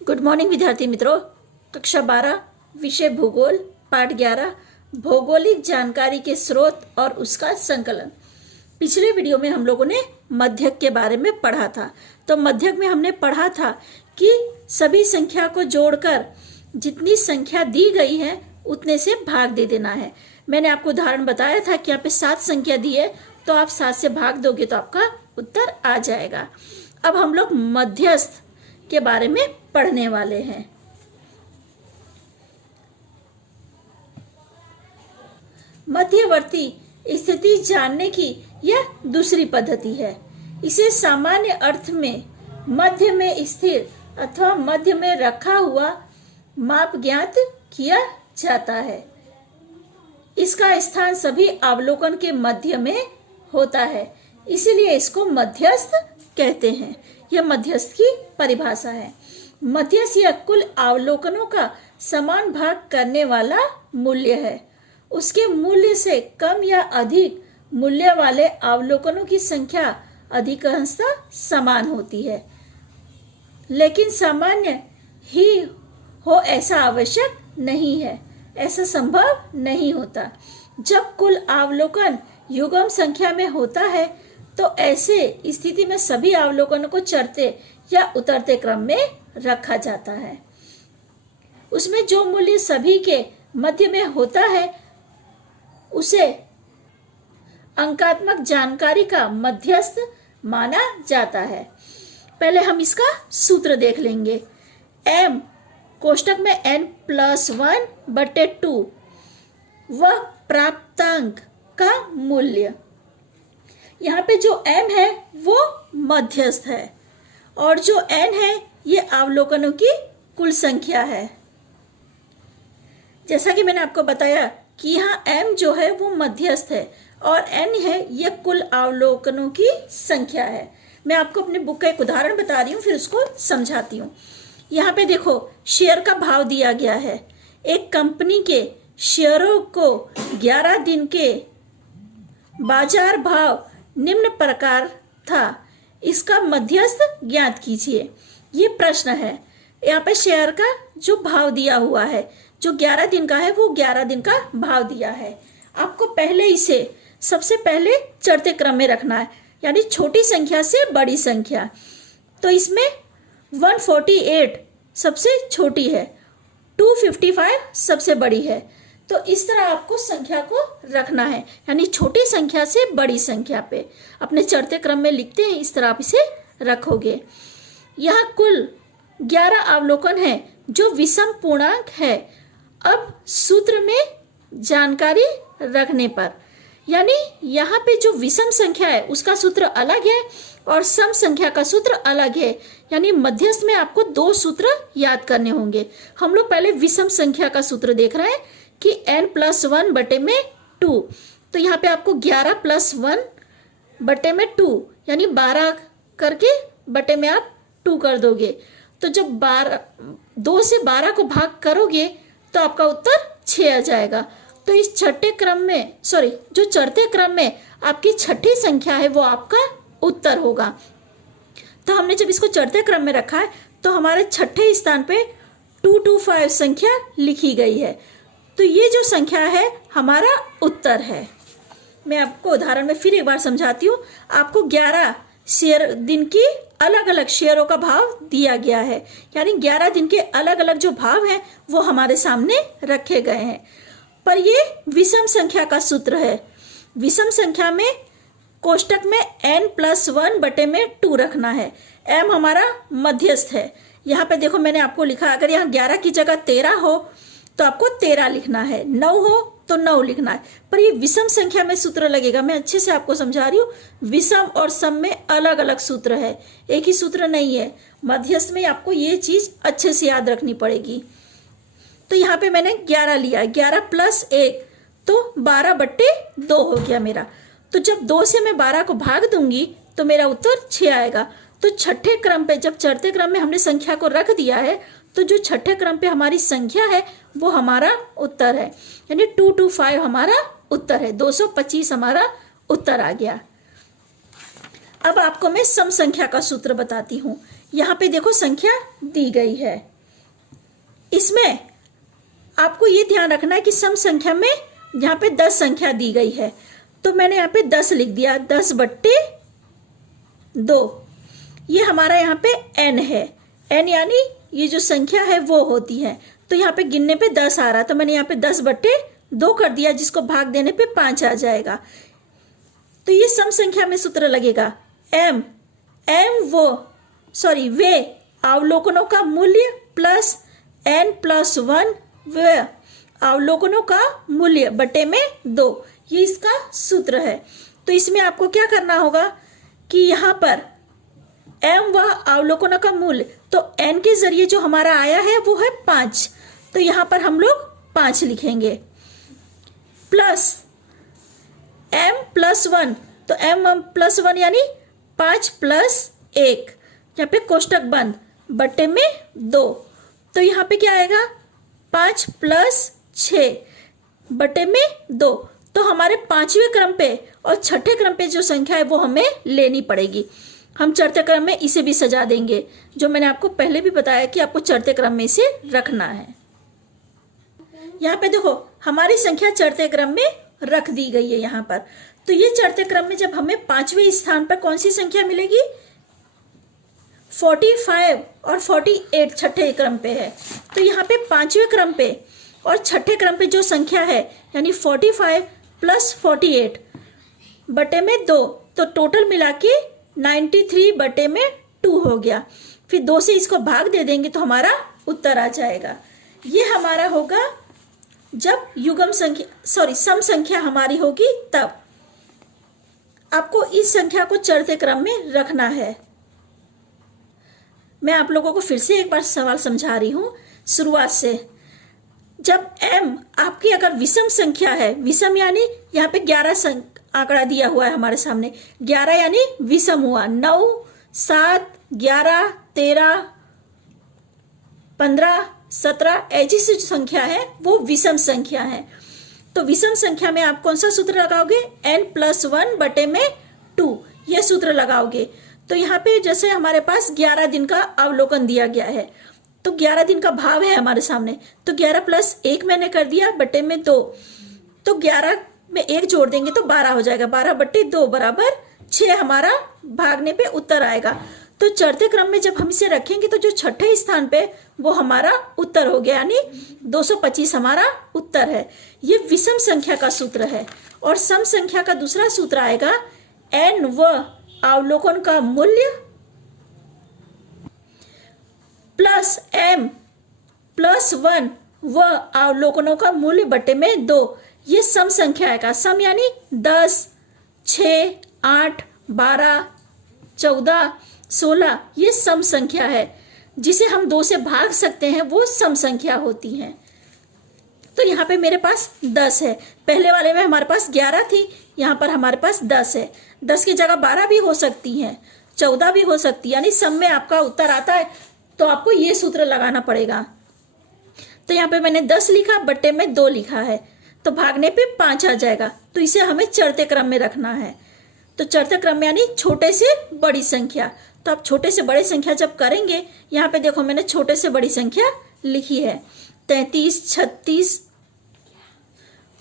Good morning विद्यार्थी मित्रों। कक्षा 12 विषय भूगोल पाठ 11 भौगोलिक जानकारी के स्रोत और उसका संकलन। पिछले वीडियो में हम लोगों ने मध्यक के बारे में पढ़ा था। तो मध्यक में हमने पढ़ा था कि सभी संख्या को जोड़कर जितनी संख्या दी गई है उतने से भाग दे देना है। मैंने आपको उदाहरण बताया था कि यहाँ पे 7 संख्या दी है तो आप 7 से भाग दोगे तो आपका उत्तर आ जाएगा। अब हम लोग मध्यस्थ के बारे में पढ़ने वाले हैं। मध्यवर्ती स्थिति जानने की यह दूसरी पद्धति है। इसे सामान्य अर्थ में मध्य में स्थिर अथवा मध्य में रखा हुआ माप ज्ञात किया जाता है। इसका स्थान सभी अवलोकन के मध्य में होता है, इसीलिए इसको मध्यस्थ कहते हैं। यह मध्यस्थ की परिभाषा है। मध्यस्थ यह कुल अवलोकनों का समान भाग करने वाला मूल्य है। उसके मूल्य से कम या अधिक मूल्य वाले अवलोकनों की संख्या अधिकांशतः समान होती है, लेकिन सामान्य ही हो ऐसा आवश्यक नहीं है। ऐसा संभव नहीं होता। जब कुल अवलोकन युग्म संख्या में होता है तो ऐसे स्थिति में सभी अवलोकनों को चढ़ते या उतरते क्रम में रखा जाता है। उसमें जो मूल्य सभी के मध्य में होता है उसे अंकात्मक जानकारी का मध्यस्थ माना जाता है। पहले हम इसका सूत्र देख लेंगे। m कोष्टक में n+1/2 वह प्राप्तांक का मूल्य। यहाँ पे जो m है वो मध्यस्थ है और जो n है ये अवलोकनों की कुल संख्या है। जैसा कि मैंने आपको बताया कि यहाँ m जो है वो मध्यस्थ है और n है ये कुल अवलोकनों की संख्या है। मैं आपको अपने बुक का एक उदाहरण बता रही हूँ, फिर उसको समझाती हूँ। यहाँ पे देखो शेयर का भाव दिया गया है। एक कंपनी के शेयरों को 11 दिन के बाजार भाव निम्न प्रकार था, इसका मध्यस्थ ज्ञात कीजिए। ये प्रश्न है। यहाँ पे शेयर का जो भाव दिया हुआ है, जो 11 दिन का है वो 11 दिन का भाव दिया है। आपको पहले इसे सबसे पहले चढ़ते क्रम में रखना है, यानी छोटी संख्या से बड़ी संख्या। तो इसमें 148 सबसे छोटी है, 255 सबसे बड़ी है। तो इस तरह आपको संख्या को रखना है, यानी छोटी संख्या से बड़ी संख्या पे अपने चढ़ते क्रम में लिखते हैं। इस तरह आप इसे रखोगे। यहाँ कुल 11 अवलोकन है जो विषम पूर्णांक है। अब सूत्र में जानकारी रखने पर, यानी यहाँ पे जो विषम संख्या है उसका सूत्र अलग है और सम संख्या का सूत्र अलग है। यानी मध्यस्थ में आपको 2 सूत्र याद करने होंगे। हम लोग पहले विषम संख्या का सूत्र देख रहे हैं कि n+1/2। तो यहाँ पे आपको 11+1/2 यानी 12 करके बटे में आप 2 कर दोगे। तो जब 2 से 12 को भाग करोगे तो आपका उत्तर 6 आ जाएगा। तो इस छठे क्रम में जो चढ़ते क्रम में आपकी छठी संख्या है वो आपका उत्तर होगा। तो हमने जब इसको चढ़ते क्रम में रखा है तो हमारे छठे स्थान पे 225 संख्या लिखी गई है। तो ये जो संख्या है हमारा उत्तर है। मैं आपको उदाहरण में फिर एक बार समझाती हूँ। आपको 11 शेयर दिन की अलग अलग शेयरों का भाव दिया गया है, यानी 11 दिन के अलग अलग जो भाव हैं वो हमारे सामने रखे गए हैं। पर ये विषम संख्या का सूत्र है। विषम संख्या में कोष्टक में n+1/2 रखना है। m हमारा मध्यस्थ है। यहाँ पे देखो मैंने आपको लिखा, अगर यहाँ 11 की जगह 13 हो तो आपको 13 लिखना है, 9 हो तो 9 लिखना है। पर ये विषम संख्या में सूत्र लगेगा। मैं अच्छे से आपको समझा रही हूँ। विषम और सम में अलग अलग सूत्र है, एक ही सूत्र नहीं है। मध्यस्थ में आपको ये चीज अच्छे से याद रखनी पड़ेगी। तो यहाँ पे मैंने 11 लिया, 11+1 तो 12/2 हो गया मेरा। तो जब 2 से मैं 12 को भाग दूंगी तो मेरा उत्तर 6 आएगा। तो छठे क्रम पे, जब चढ़ते क्रम में हमने संख्या को रख दिया है तो जो छठे क्रम पे हमारी संख्या है वो हमारा उत्तर है, यानी 225 हमारा उत्तर है। 225 हमारा उत्तर आ गया। अब आपको मैं सम संख्या का सूत्र बताती हूँ। यहाँ पे देखो संख्या दी गई है। इसमें आपको ये ध्यान रखना है कि सम संख्या में यहाँ पे 10 संख्या दी गई है, तो मैंने यहाँ पे 10 लिख दिया, 10/2। ये हमारा यहाँ पे n है, n यानी ये जो संख्या है वो होती है, तो यहाँ पे गिनने पे 10 आ रहा, तो मैंने यहाँ पे 10/2 कर दिया, जिसको भाग देने पे 5 आ जाएगा। तो ये सम संख्या में सूत्र लगेगा वे अवलोकनों का मूल्य प्लस n+1 वे अवलोकनों का मूल्य बटे में 2, ये इसका सूत्र है। तो इसमें आपको क्या करना होगा कि यहाँ पर m व अवलोकनों का मूल्य, तो n के जरिए जो हमारा आया है वो है 5, तो यहाँ पर हम लोग 5 लिखेंगे, प्लस m+1, तो m+1 यानी 5 + 1, यहाँ पे कोष्टक बंद बटे में 2, तो यहाँ पे क्या आएगा 5 + 6 बटे में 2। तो हमारे 5वें क्रम पे और 6ठे क्रम पे जो संख्या है वो हमें लेनी पड़ेगी। हम चढ़ते क्रम में इसे भी सजा देंगे, जो मैंने आपको पहले भी बताया कि आपको चढ़ते क्रम में इसे रखना है। यहाँ पे देखो हमारी संख्या चढ़ते क्रम में रख दी गई है यहाँ पर। तो ये चढ़ते क्रम में जब हमें 5वें स्थान पर कौन सी संख्या मिलेगी, 45 और 48 छठे क्रम पे है, तो यहाँ पे 5वें क्रम पे और 6ठे क्रम पे जो संख्या है यानी 45 + 48 बटे में 2, तो टोटल मिला के 93 बटे में 2 हो गया। फिर 2 से इसको भाग दे देंगे तो हमारा उत्तर आ जाएगा। ये हमारा होगा जब सम संख्या हमारी होगी तब। आपको इस संख्या को चढ़ते क्रम में रखना है। मैं आप लोगों को फिर से एक बार सवाल समझा रही हूं शुरुआत से। जब m आपकी अगर विषम संख्या है, विषम यानी यहाँ पे 11 आंकड़ा दिया हुआ है हमारे सामने, 11 यानी विषम हुआ, 9, 7, 11, 13, 15, 17 ऐसी जो संख्या है वो विषम संख्या है। तो विषम संख्या में आप कौन सा सूत्र लगाओगे, n+1 बटे में 2, ये सूत्र लगाओगे। तो यहाँ पे जैसे हमारे पास 11 दिन का अवलोकन दिया गया है, तो 11 दिन का भाव है हमारे सामने, तो 11 + 1 मैंने कर दिया बटे में 2, तो 11 में 1 जोड़ देंगे तो 12 हो जाएगा, 12/2 बराबर 6 हमारा भागने पे उत्तर आएगा। तो चढ़ते क्रम में जब हम इसे रखेंगे तो जो छठे स्थान पे वो हमारा उत्तर हो गया, यानी 225 हमारा उत्तर है। ये विषम संख्या का सूत्र है। और सम संख्या का दूसरा सूत्र आएगा n व अवलोकन का मूल्य प्लस m+1 व अवलोकनों का मूल्य बटे में 2, ये सम संख्या का सम यानी 10, 6, 8, 12, 14, 16 ये सम संख्या है, जिसे हम 2 से भाग सकते हैं, वो सम संख्या होती हैं। तो यहाँ पे मेरे पास 10 है, पहले वाले में हमारे पास 11 थी, यहाँ पर हमारे पास 10 है। 10 की जगह 12 भी हो सकती है, 14 भी हो सकती है, यानी सम में आपका उत्तर आता है तो आपको ये सूत्र लगाना पड़ेगा। तो यहाँ पे मैंने 10 लिखा, बटे में 2 लिखा है, तो भागने पे 5 आ जाएगा। तो इसे हमें चढ़ते क्रम में रखना है। तो चढ़ते क्रम में यानी छोटे से बड़ी संख्या। तो आप छोटे से बड़ी संख्या जब करेंगे, यहाँ पे देखो मैंने छोटे से बड़ी संख्या लिखी है, 33, 36,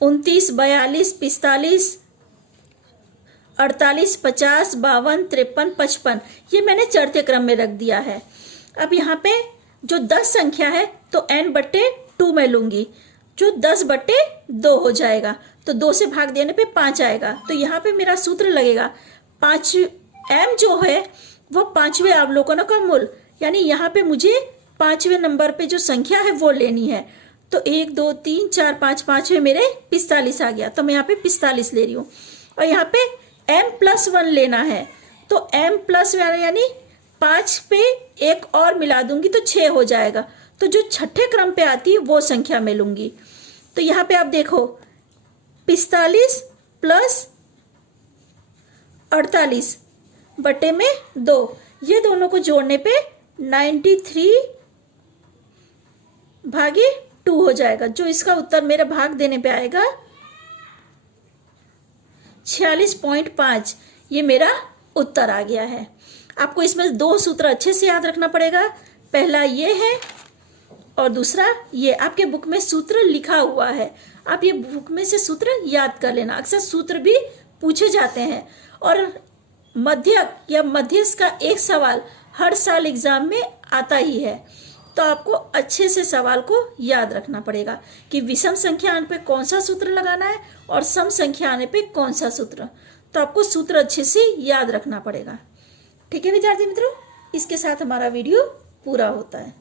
29, 42, 45, 48, 50, 52, 53, 55 ये मैंने चढ़ते क्रम में रख दिया है। अब यहाँ पे जो 10 संख्या है तो n/2 में लूंगी, जो 10/2 हो जाएगा, तो 2 से भाग देने पे 5 आएगा। तो यहाँ पे मेरा सूत्र लगेगा 5 m जो है वो 5वें अवलोकनों का मूल, यानी यहाँ पे मुझे 5वें नंबर पे जो संख्या है वो लेनी है। तो 1, 2, 3, 4, 5, 5वें मेरे 45 आ गया, तो मैं यहाँ पे 45 ले रही हूँ। और यहाँ पे m+1 लेना है, तो m+1 यानी 5 पे 1 और मिला दूंगी तो 6 हो जाएगा। तो जो छठे क्रम पे आती है वो संख्या मैं लूंगी। तो यहाँ पे आप देखो 45 + 48 बटे में 2, ये दोनों को जोड़ने पे 93/2 हो जाएगा, जो इसका उत्तर मेरे भाग देने पे आएगा 46.5। ये मेरा उत्तर आ गया है। आपको इसमें 2 सूत्र अच्छे से याद रखना पड़ेगा। पहला ये है और दूसरा ये आपके बुक में सूत्र लिखा हुआ है, आप ये बुक में से सूत्र याद कर लेना। अक्सर सूत्र भी पूछे जाते हैं और मध्यक या मध्यस्थ का एक सवाल हर साल एग्जाम में आता ही है। तो आपको अच्छे से सवाल को याद रखना पड़ेगा कि विषम संख्या आने पे कौन सा सूत्र लगाना है और सम संख्या आने पे कौन सा सूत्र। तो आपको सूत्र अच्छे से याद रखना पड़ेगा। ठीक है विद्यार्थी मित्रों, इसके साथ हमारा वीडियो पूरा होता है।